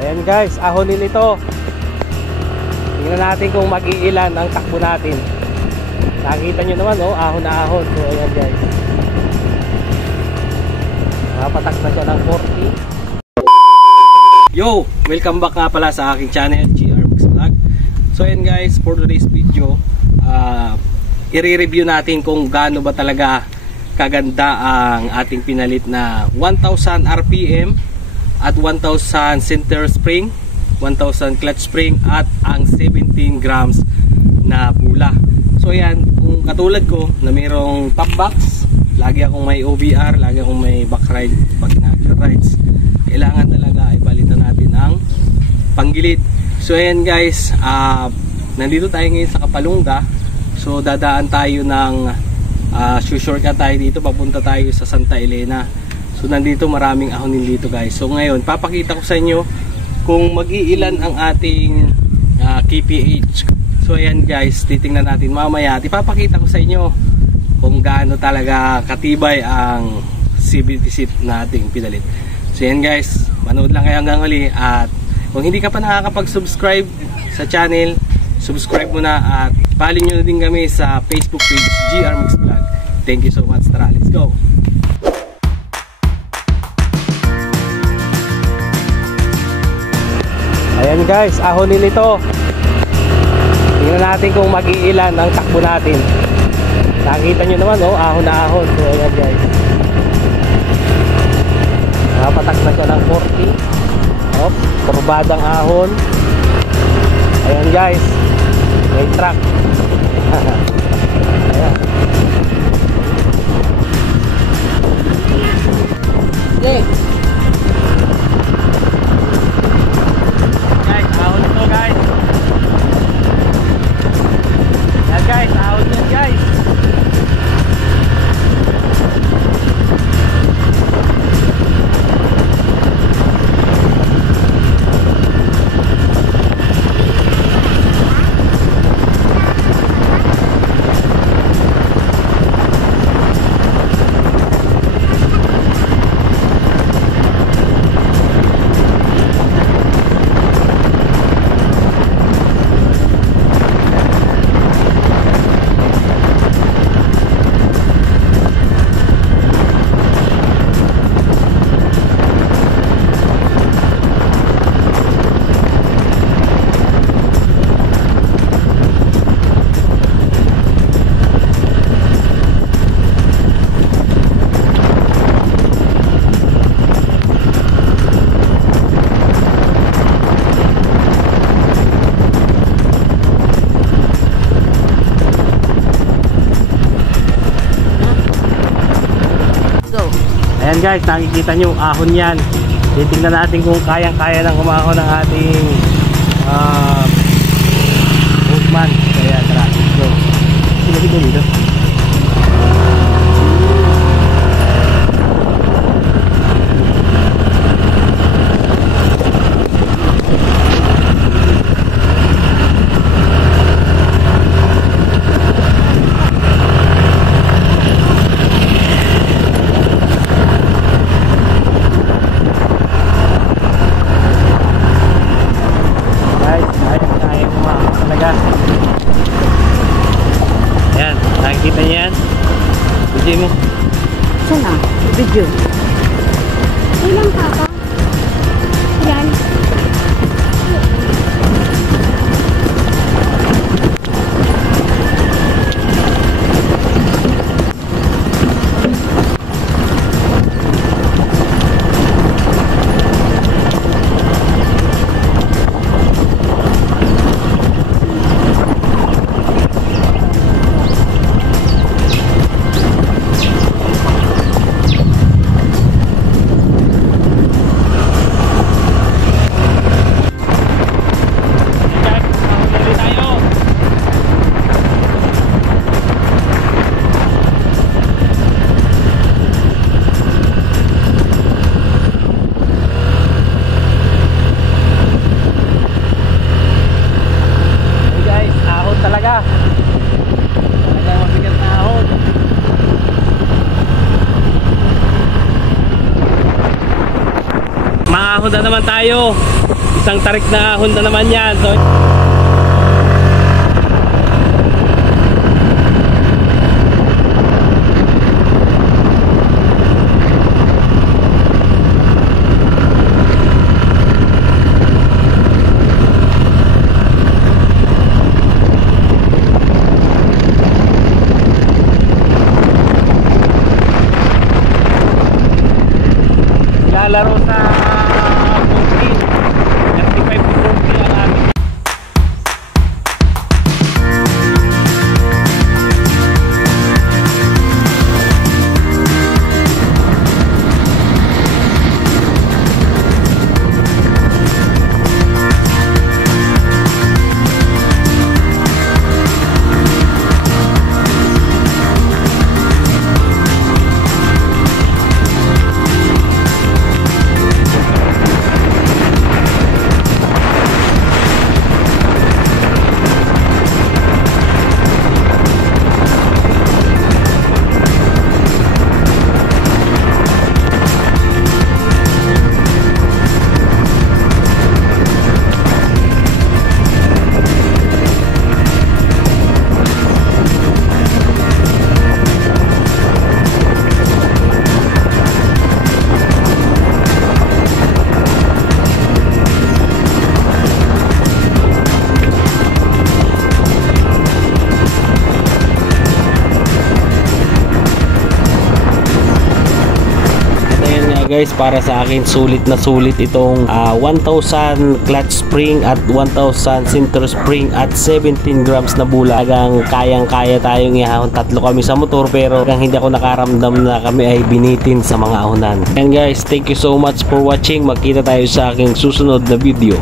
Ayan guys, ahonin ito. Tingnan natin kung mag-iilan ang takbo natin. Nakita nyo naman, oh, ahon na ahon. So ayan guys, patak na siya ng 40. Yo! Welcome back nga pala sa aking channel, GR Mix Vlog. So ayan guys, for today's video, i-review natin kung gaano ba talaga kaganda ang ating pinalit na 1000 RPM at 1000 center spring, 1000 clutch spring at ang 17 grams na pula. So yan, kung katulad ko na mayroong top box, lagi akong may OBR, lagi akong may back ride pag nag-rides, kailangan talaga ay palitan natin ang panggilid. So yan guys, nandito tayo ngayon sa Kapalungga. So dadaan tayo ng shortcut tayo dito, papunta tayo sa Santa Elena. So nandito maraming ahonin dito guys. So ngayon papakita ko sa inyo kung mag-iilan ang ating kph. So ayan guys, titingnan natin mamaya at ipapakita ko sa inyo kung gaano talaga katibay ang CVT seat na ating pinalit. So ayan guys, manood lang kayo hanggang huli. At kung hindi ka pa nakakapag-subscribe sa channel, subscribe mo na at follow nyo na din kami sa Facebook page GR Mix Vlog. Thank you so much. Tara, let's go! Ayan guys, ahonin ito. Tingnan natin kung mag-iilan ang takbo natin. Nakita nyo naman, oh, ahon na ahon. So ayan guys, patak na siya ng 40. Oh, kurbadang ahon. Ayan guys, may truck. Ayan. Okay. Guys, ahon ito guys. Ayan guys, ahon yan guys. Ayan guys, nakikita nyo, ahon yan. Titignan natin kung kayang-kaya ng umahon ng ating Movement. Kaya tara, let's go. Sino dito? Ayan, nakikita niya yan. Video mo. Saan na? Video. Ilang papa? Yan. Ahon na naman tayo. Isang tarik na ahon na naman yan. So, lalaro sa 35 to 40 ang ating guys, para sa akin sulit na sulit itong 1,000 clutch spring at 1,000 center spring at 17 grams na bula. Hanggang kayang-kaya tayong ihahon. Tatlo kami sa motor pero hanggang hindi ako nakaramdam na kami ay binitin sa mga ahonan. And guys, thank you so much for watching. Magkita tayo sa aking susunod na video.